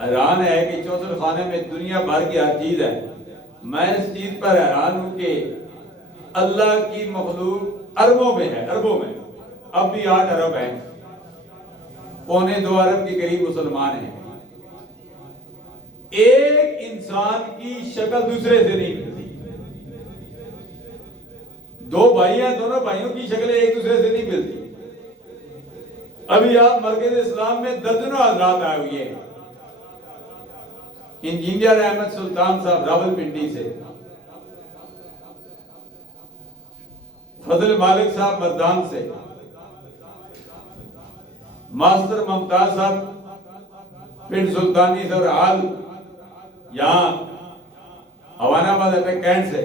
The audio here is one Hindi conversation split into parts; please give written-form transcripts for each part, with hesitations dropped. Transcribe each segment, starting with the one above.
हैरान है कि चौसठ खाने में दुनिया भर की हर चीज है। मैं इस चीज पर हैरान हूं कि अल्लाह की मखलूक अरबों में है, अरबों में। अब भी 8 अरब हैं, पौने 2 अरब के करीब मुसलमान हैं। एक इंसान की शक्ल दूसरे से नहीं मिलती। 2 भाई हैं, दोनों भाइयों की शक्लें एक दूसरे से नहीं मिलती। अभी आप मरकज इस्लाम में दर्जनों हजरात आए हुए हैं। इंजीनियर अहमद सुल्तान साहब रावलपिंडी से, फजल मालिक साहब मर्दान से, मास्टर मुमताज साहब पिंड सुल्तानी से और हाल यहां हवानाबाद अटैक कैंट से।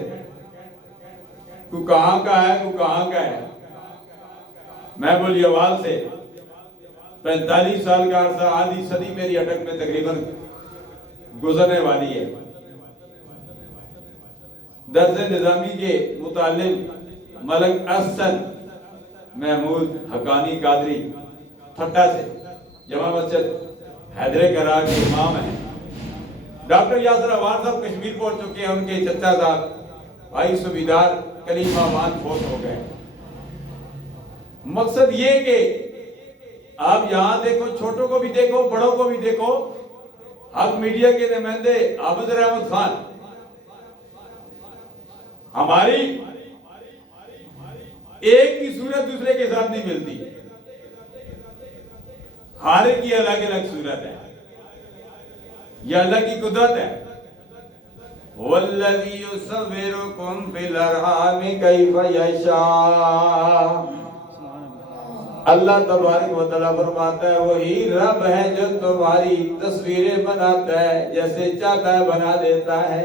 तू कहां का है, तू कहां का है? मैं बोलियावाल से। 45 साल का अरसा, आधी सदी मेरी अटक में तकरीबन गुजरने वाली है। दर्ज निजामी के मुतालिम मलक अहसन महमूद हकानी कादरी ठट्टा से, जमा मस्जिद हैदरे करार के इमाम हैं। डॉक्टर यासर अवान साहब कश्मीर पहुंच चुके हैं। उनके चचा साहब भाई सुबेदार कलीम अवान फोत हो गए। मकसद ये कि आप यहां देखो, छोटों को भी देखो, बड़ों को भी देखो। हक मीडिया के नुमाइंदे आबिद रहमत खान, हमारी एक की सूरत दूसरे के साथ नहीं मिलती, हर की अलग अलग सूरत है। यह अल्लाह की कुदरत है। वल्लज़ी युसव्विरुकुम फिल अरहाम कैफ यशा। अल्लाह तबारक व तआला फरमाता है, वही रब है जो तुम्हारी तस्वीरें बनाता है, जैसे चाहता है बना देता है।